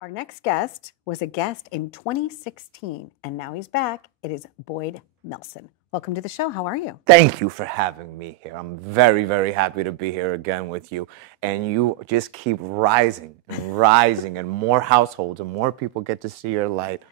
Our next guest was a guest in 2016, and now he's back. It is Boyd Melson. Welcome to the show. How are you? Thank you for having me here. I'm very, very happy to be here again with you. And you just keep rising and rising, and more households and more people get to see your light.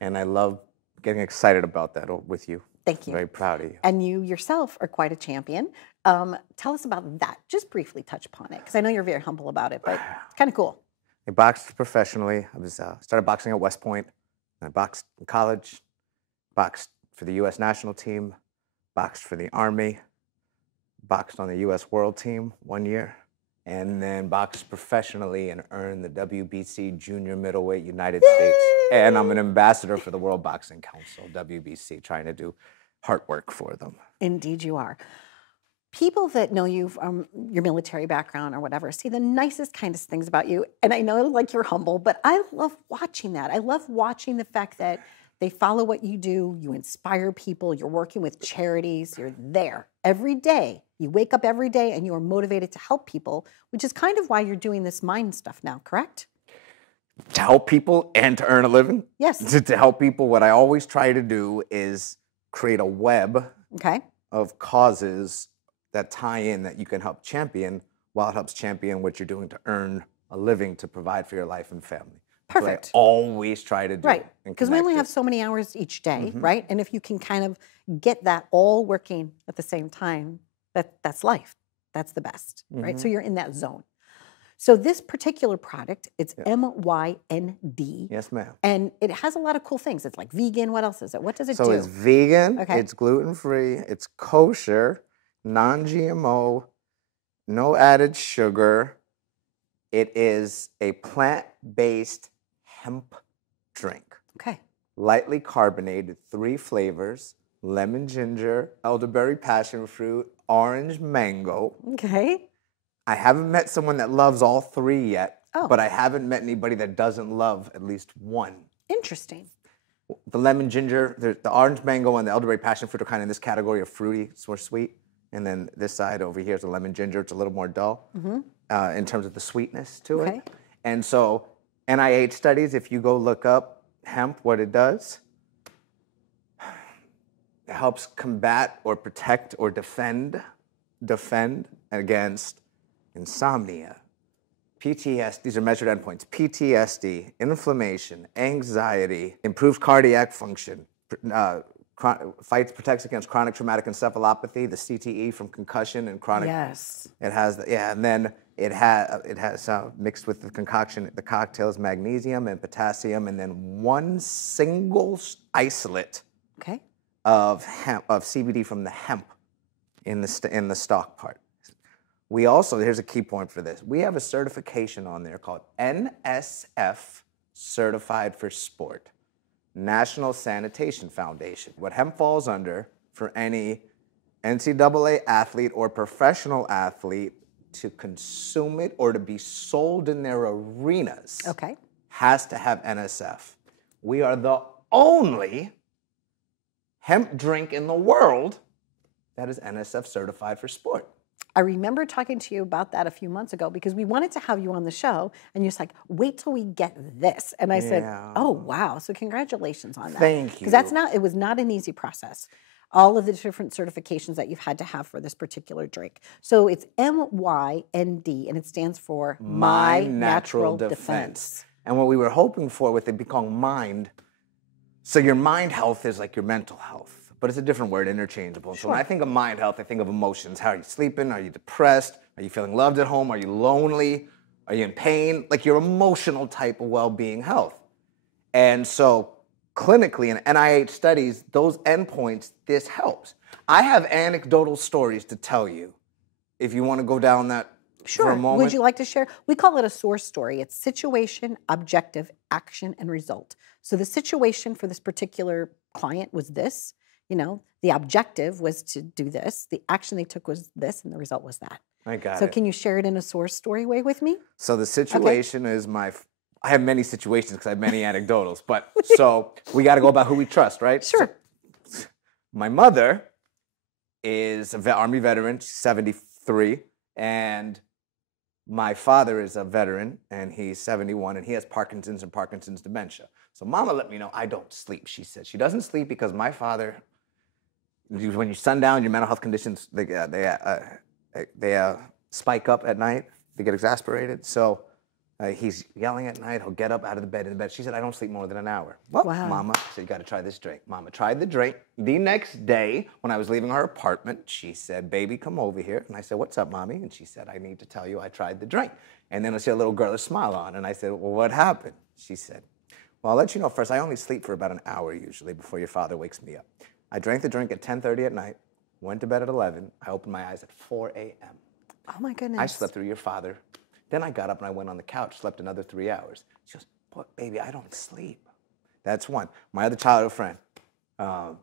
And I love getting excited about that with you. Thank you. I'm very proud of you. And you yourself are quite a champion. Tell us about that. Just briefly touch upon it, because I know you're very humble about it, but it's kind of cool. I boxed professionally. I started boxing at West Point. I boxed in college, boxed for the U.S. national team, boxed for the Army, boxed on the U.S. World Team 1 year, and then boxed professionally and earned the WBC Junior Middleweight United States. And I'm an ambassador for the World Boxing Council, WBC, trying to do heart work for them. Indeed you are. People that know you from your military background or whatever see the nicest, kindest things about you. And I know like you're humble, but I love watching that. I love watching the fact that they follow what you do, you inspire people, you're working with charities, you're there every day. You wake up every day and you're motivated to help people, which is kind of why you're doing this Mynd stuff now, correct? To help people and to earn a living? Yes. To help people, what I always try to do is create a web of causes that tie in that you can help champion while it helps champion what you're doing to earn a living to provide for your life and family. Perfect. So I always try to do. Right, because we only have so many hours each day, right? And if you can kind of get that all working at the same time, that's life. That's the best, right? So you're in that zone. So this particular product, it's MYND. Yes, ma'am. And it has a lot of cool things. It's like vegan. What else is it? What does it do? So it's vegan, it's gluten-free, it's kosher, non-GMO, no added sugar. It is a plant-based hemp drink. Okay. Lightly carbonated, 3 flavors: lemon ginger, elderberry passion fruit, orange mango. Okay. I haven't met someone that loves all 3 yet, Oh. but I haven't met anybody that doesn't love at least one. Interesting. The lemon ginger, the orange mango, and the elderberry passion fruit are kind of in this category of fruity, or sweet. And then this side over here is the lemon ginger. It's a little more dull in terms of the sweetness to it. And so NIH studies, if you go look up hemp, what it does, it helps combat or protect or defend against insomnia, PTSD, these are measured endpoints, PTSD, inflammation, anxiety, improves cardiac function, protects against chronic traumatic encephalopathy, the CTE from concussion and chronic. Yes. It has, and then it has mixed with the concoction, the cocktail is magnesium and potassium, and then 1 single isolate of CBD from the hemp in the stalk part. We also, here's a key point for this, we have a certification on there called NSF Certified for Sport. National Sanitation Foundation. What hemp falls under for any NCAA athlete or professional athlete to consume it or to be sold in their arenas has to have NSF. We are the only hemp drink in the world that is NSF certified for sport. I remember talking to you about that a few months ago because we wanted to have you on the show, and you're just like, wait till we get this. And I said, oh, wow. So congratulations on that. Thank you. Because it was not an easy process. All of the different certifications that you've had to have for this particular drink. So it's MYND, and it stands for My Natural Defense. And what we were hoping for with it becoming Mynd, so your mind health is like your mental health. But it's a different word, interchangeable. So when I think of mind health, I think of emotions. How are you sleeping? Are you depressed? Are you feeling loved at home? Are you lonely? Are you in pain? Like your emotional type of well-being health. And so clinically in NIH studies, those endpoints, this helps. I have anecdotal stories to tell you if you want to go down that for a moment. Would you like to share? We call it a source story. It's situation, objective, action, and result. So the situation for this particular client was this. You know, the objective was to do this, the action they took was this, and the result was that. I got it. So can you share it in a source story way with me? So the situation is I have many situations because I have many anecdotals, but so we got to go about who we trust, right? Sure. So, my mother is an Army veteran, she's 73, and my father is a veteran, and he's 71, and he has Parkinson's and Parkinson's dementia. So Mama let me know I don't sleep. She said she doesn't sleep because my father, when you sundown, your mental health conditions, they spike up at night. They get exasperated. So he's yelling at night. He'll get up out of the bed. She said, I don't sleep more than an hour. Well, wow. Mama said, you got to try this drink. Mama tried the drink. The next day, when I was leaving her apartment, she said, baby, come over here. And I said, what's up, Mommy? And she said, I need to tell you I tried the drink. And then I see a little girl, a smile on. And I said, well, what happened? She said, well, I'll let you know first. I only sleep for about an hour usually before your father wakes me up. I drank the drink at 10:30 at night, went to bed at 11. I opened my eyes at 4 a.m. Oh, my goodness. I slept through your father. Then I got up and I went on the couch, slept another 3 hours. She goes, boy, baby, I don't sleep. That's one. My other childhood friend,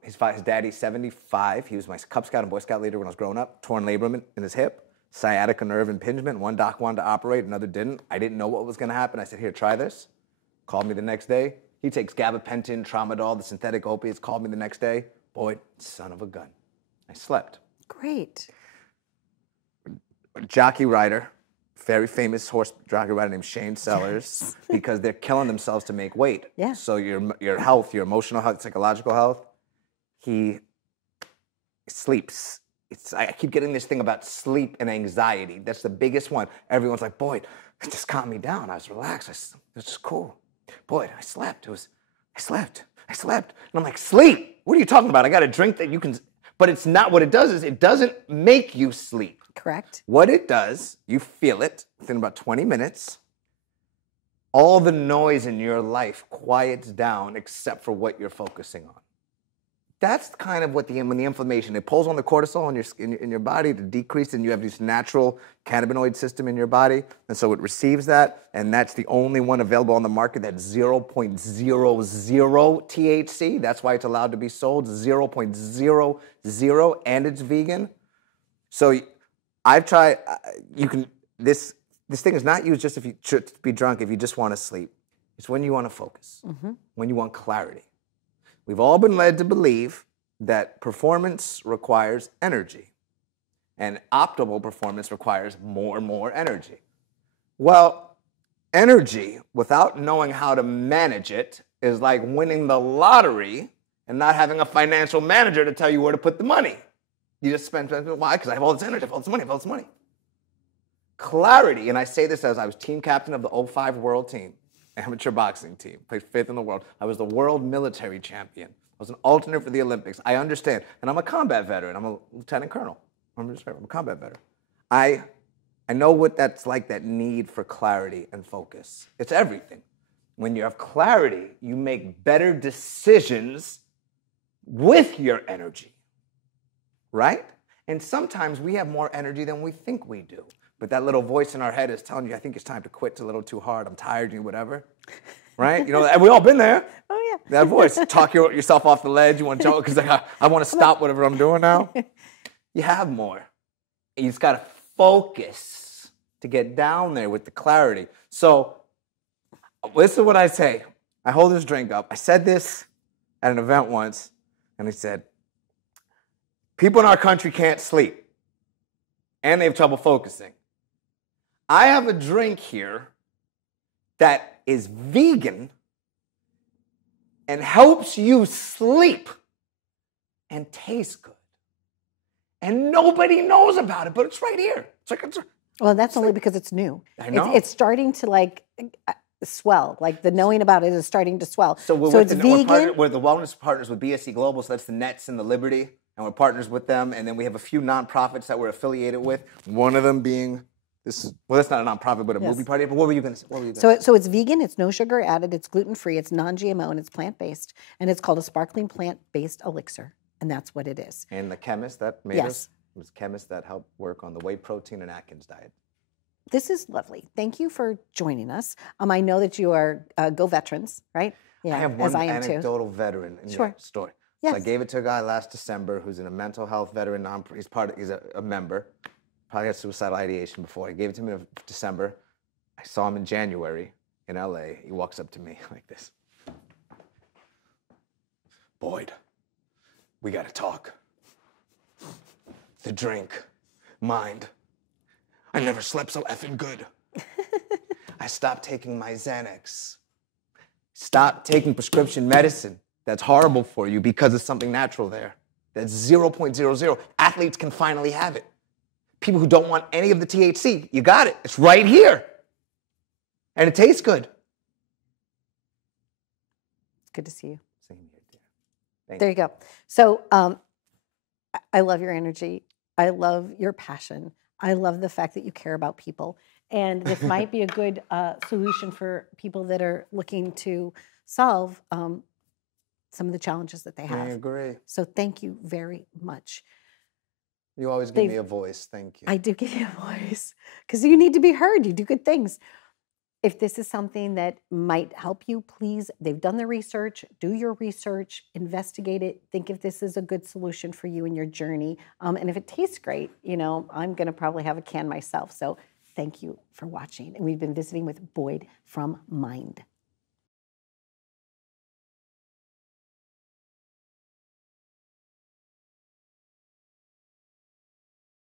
his daddy's 75. He was my Cub Scout and Boy Scout leader when I was growing up. Torn labrum in his hip, sciatica nerve impingement. One doc wanted to operate, another didn't. I didn't know what was going to happen. I said, here, try this. Called me the next day. He takes gabapentin, tramadol, the synthetic opiates. Called me the next day. Boy, son of a gun. I slept. Great. Jockey rider, very famous horse jockey rider named Shane Sellers, because they're killing themselves to make weight. Yeah. So your health, your emotional health, psychological health, he sleeps. I keep getting this thing about sleep and anxiety. That's the biggest one. Everyone's like, Boyd, it just calmed me down. I was relaxed. It was just cool. Boyd, I slept. I slept. And I'm like, sleep? What are you talking about? I got a drink that you can, but it's not. What it does is it doesn't make you sleep. Correct. What it does, you feel it within about 20 minutes. All the noise in your life quiets down except for what you're focusing on. That's kind of what when the inflammation, it pulls on the cortisol in your body to decrease, and you have this natural cannabinoid system in your body, and so it receives that, and that's the only one available on the market that's 0.00 THC. That's why it's allowed to be sold, 0.00, and it's vegan. So I've tried, this thing is not used just if you to be drunk, if you just want to sleep. It's when you want to focus, when you want clarity. We've all been led to believe that performance requires energy, and optimal performance requires more and more energy. Well, energy, without knowing how to manage it, is like winning the lottery and not having a financial manager to tell you where to put the money. You just spend, why? Because I have all this energy, I have all this money, I have all this money. Clarity, and I say this as I was team captain of the 05 world team, amateur boxing team, played fifth in the world. I was the world military champion. I was an alternate for the Olympics. I understand. And I'm a combat veteran. I'm a lieutenant colonel. I'm a combat veteran. I know what that's like, that need for clarity and focus. It's everything. When you have clarity, you make better decisions with your energy, right? And sometimes we have more energy than we think we do. But that little voice in our head is telling you, I think it's time to quit. It's a little too hard. I'm tired, whatever. Right? You know, and we all been there. Oh, yeah. That voice. Talk yourself off the ledge. You want to joke because I want to stop whatever I'm doing now. You have more. You just got to focus to get down there with the clarity. So this is what I say. I hold this drink up. I said this at an event once, and I said, people in our country can't sleep, and they have trouble focusing. I have a drink here that is vegan and helps you sleep and taste good. And nobody knows about it, but it's right here. Well, that's only because it's new. I know. It's starting to swell. Like the knowing about it is starting to swell. So it's vegan. We're the wellness partners with BSC Global, so that's the Nets and the Liberty, and we're partners with them. And then we have a few nonprofits that we're affiliated with. One of them being that's not a nonprofit, but a movie party. But what were you going to say? So it's vegan. It's no sugar added. It's gluten free. It's non-GMO, and it's plant-based. And it's called a sparkling plant-based elixir, and that's what it is. And the chemist that made us was chemists that helped work on the whey protein and Atkins diet. This is lovely. Thank you for joining us. I know that you are Go Veterans, right? Yeah, I have one anecdotal veteran in your story. Yes. So I gave it to a guy last December who's in a mental health veteran. He's a member. Probably had suicidal ideation before. I gave it to him in December. I saw him in January in LA. He walks up to me like this. Boyd, we got to talk. The drink, mind. I never slept so effing good. I stopped taking my Xanax. Stop taking prescription medicine that's horrible for you because there's something natural there. That's 0.00. Athletes can finally have it. People who don't want any of the THC, you got it. It's right here. And it tastes good. It's good to see you. Same here, dear. There you go. So I love your energy. I love your passion. I love the fact that you care about people. And this might be a good solution for people that are looking to solve some of the challenges that they have. I agree. So thank you very much. You always give me a voice. Thank you. I do give you a voice because you need to be heard. You do good things. If this is something that might help you, please, they've done the research, do your research, investigate it, think if this is a good solution for you in your journey. And if it tastes great, you know, I'm going to probably have a can myself. So thank you for watching. And we've been visiting with Boyd from Mynd.